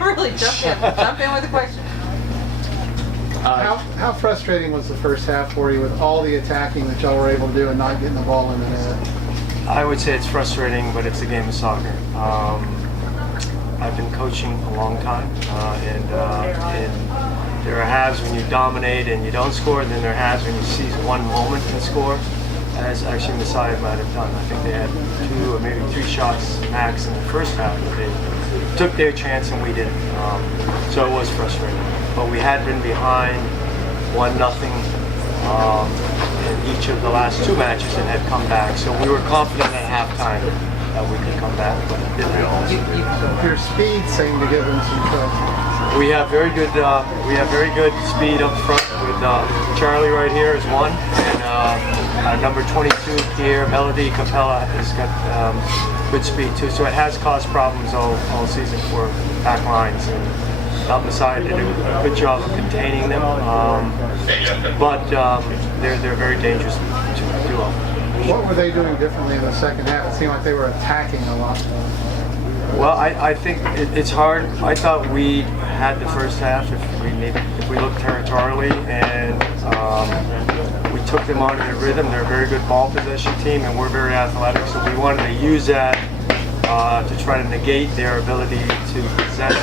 Really, jump in with a question. How frustrating was the first half for you with all the attacking that y'all were able to do and not getting the ball in the net? I would say it's frustrating, but it's a game of soccer. I've been coaching a long time, and there are halves when you dominate and you don't score, and then there are halves when you seize one moment and score, as actually Messiah might have done. I think they had 2 or maybe 3 shots max in the first half, but they took their chance and we didn't. So it was frustrating. But we had been behind 1-0 in each of the last 2 matches and had come back. So we were confident at halftime that we could come back, but it didn't always. Your speed seemed to give them some trouble. We have very good speed up front with Charlie right here is one, and our number 22 here, Melody Capella, has got good speed too. So it has caused problems all season for back lines. And Messiah did a good job of containing them, but they're very dangerous to duo. What were they doing differently in the second half? It seemed like they were attacking a lot more. Well, I think it's hard. I thought we had the first half if we looked territorially, and we took them out of their rhythm. They're a very good ball possession team, and we're very athletic, so we wanted to use that to try to negate their ability to possess.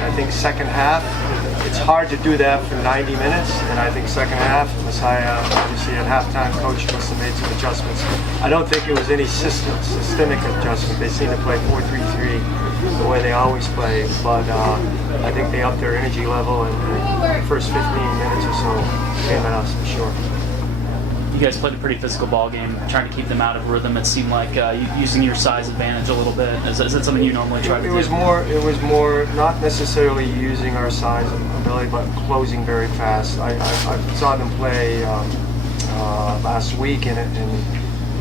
I think second half, it's hard to do that for 90 minutes, and I think second half, Messiah obviously at halftime coach must have made some adjustments. I don't think it was any systemic adjustment. They seem to play 4-3-3 the way they always play, but I think they upped their energy level, and the first 15 minutes or so came at us for sure. You guys played a pretty physical ball game, trying to keep them out of rhythm. It seemed like using your size advantage a little bit. Is that something you normally try to do? It was more not necessarily using our size ability, but closing very fast. I saw them play last week, and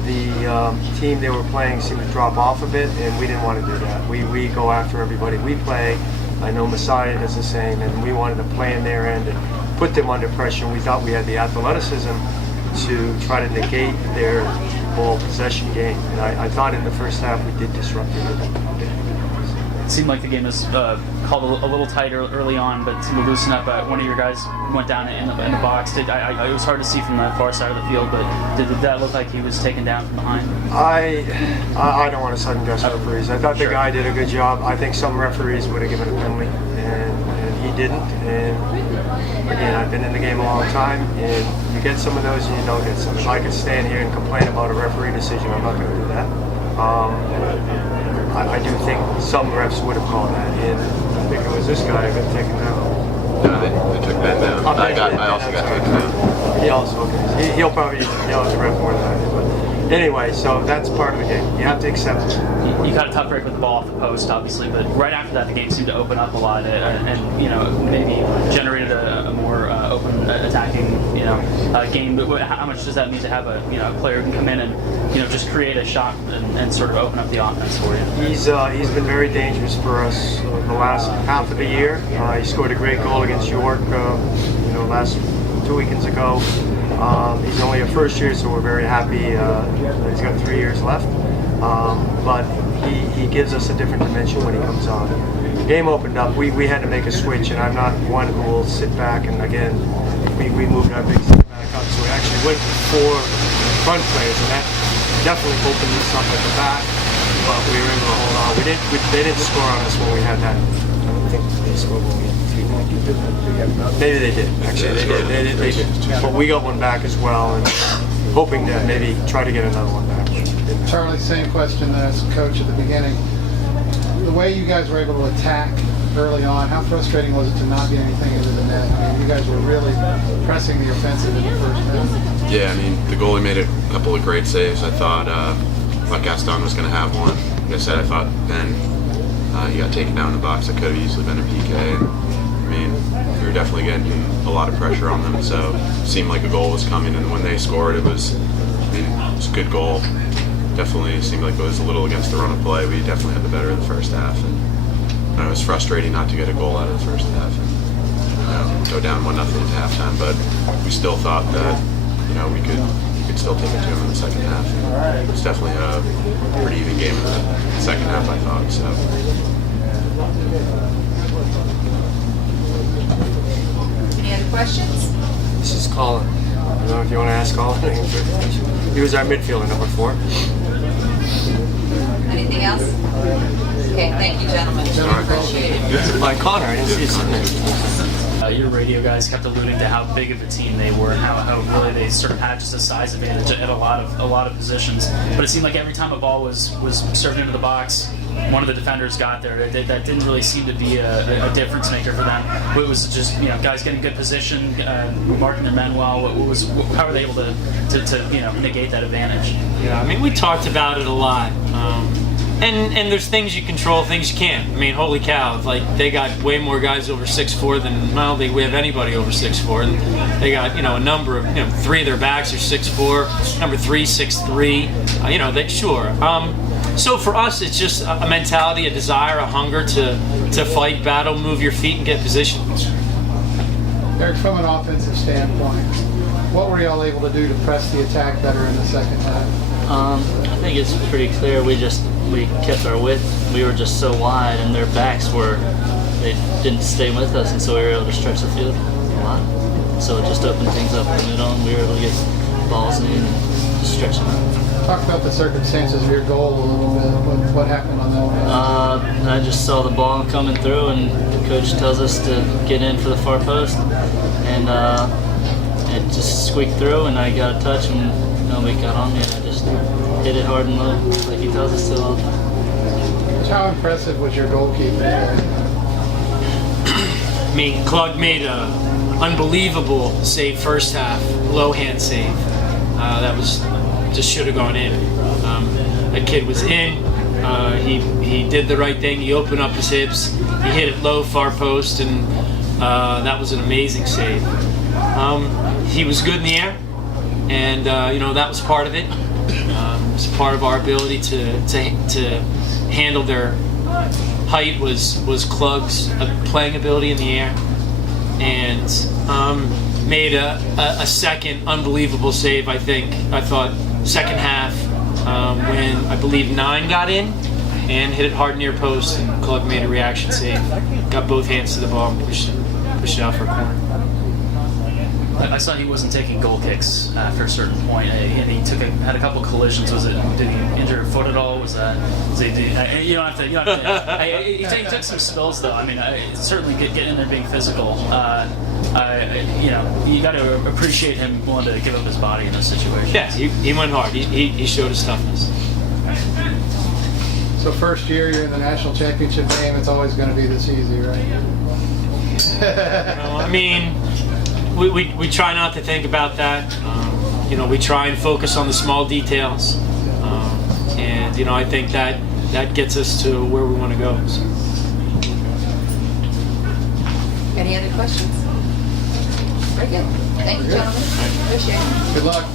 the team they were playing seemed to drop off a bit, and we didn't want to do that. We go after everybody we play. I know Messiah does the same, and we wanted to play in their end and put them under pressure. We thought we had the athleticism to try to negate their ball possession game, and I thought in the first half we did disrupt it. It seemed like the game was called a little tighter early on, but seemed to loosen up. One of your guys went down in the box. It was hard to see from the far side of the field, but did that look like he was taken down from behind? I don't want to second guess referees. I thought the guy did a good job. I think some referees would have given a penalty, and he didn't. And again, I've been in the game a long time, and you get some of those and you don't get some. If I could stand here and complain about a referee decision, I'm not going to do that. I do think some refs would have called that, and I think it was this guy who got taken down. No, they took Ben down. I also got taken down. He'll probably yell at the ref more than I do. But anyway, so that's part of the game. You have to accept it. You got a tough break with the ball off the post, obviously, but right after that, the game seemed to open up a lot, and maybe generated a more open attacking, game. But how much does that mean to have a player who can come in and just create a shot and sort of open up the offense for you? He's been very dangerous for us the last half of the year. He scored a great goal against York, last 2 weekends ago. He's only a first year, so we're very happy. He's got 3 years left. But he gives us a different dimension when he comes on. The game opened up. We had to make a switch, and I'm not one who will sit back. And again, we moved our big center back up, so we actually went with 4 front players, and that definitely opened us up at the back. But we were able to hold on. They didn't score on us when we had that. I don't think they scored when we had 3. Maybe they did. Actually, they did. But we got one back as well, and hoping to maybe try to get another one back. Charlie, same question as coach at the beginning. The way you guys were able to attack early on, how frustrating was it to not get anything into the net? I mean, you guys were really pressing the offensive in the first half. Yeah, I mean, the goalie made a couple of great saves. I thought Gaston was going to have one. Like I said, I thought Ben, he got taken down in the box. That could have easily been a PK. And, I mean, we were definitely getting a lot of pressure on them, so it seemed like a goal was coming. And when they scored, it was a good goal. Definitely seemed like it was a little against the run of play. We definitely had the better of the first half, and it was frustrating not to get a goal out of the first half and go down 1-0 at halftime. But we still thought that we could still take it to them in the second half. And it was definitely a pretty even game in the second half, I thought. So. questions? This is Colin. I don't know if you want to ask Colin. He was our midfielder, number 4. Anything else? Okay, thank you, gentlemen. Appreciate it. By Connor, I didn't see it sitting there. Your radio guys kept alluding to how big of a team they were and how really they sort of had just a size advantage at a lot of positions. But it seemed like every time a ball was served into the box, one of the defenders got there. That didn't really seem to be a difference maker for them. It was just guys getting good position, marking their men well. How were they able to negate that advantage? Yeah, I mean, we talked about it a lot. And there's things you control, things you can't. I mean, holy cow, like they got way more guys over 6'4" than I don't think we have anybody over 6'4", and they got a number of 3 of their backs are 6'4", number 3 6'3". They sure. So for us, it's just a mentality, a desire, a hunger to fight, battle, move your feet, and get position. Eric, from an offensive standpoint, what were y'all able to do to press the attack better in the second half? I think it's pretty clear. We kept our width. We were just so wide, and their backs they didn't stay with us, and so we were able to stretch the field a lot. So it just opened things up in the middle, and we were able to get balls in and just stretch them out. Talk about the circumstances of your goal a little bit. What happened on that? I just saw the ball coming through, and the coach tells us to get in for the far post, and it just squeaked through, and I got a touch, and nobody got on me, and I just hit it hard and low, like he tells us to. How impressive was your goalkeeper today? I mean, Klug made an unbelievable save first half, low hand save. That was just should have gone in. That kid was in. He did the right thing. He opened up his hips. He hit it low, far post, and that was an amazing save. He was good in the air, and that was part of it. It was part of our ability to handle their height was Klug's playing ability in the air, and made a second unbelievable save. I thought second half when I believe 9 got in and hit it hard near post, and Klug made a reaction save, got both hands to the ball and pushed it out for a corner. I saw he wasn't taking goal kicks after a certain point, and he had a couple collisions. Did he injure a foot at all? You don't have to. He took some spills though. I mean, certainly get in there being physical. You got to appreciate him willing to give up his body in those situations. Yeah, he went hard. He showed his toughness. So first year you're in the national championship game, it's always going to be this easy, right? I mean, we try not to think about that. We try and focus on the small details, and I think that gets us to where we want to go. So. Any other questions? Very good. Thank you, gentlemen. Appreciate it. Good luck.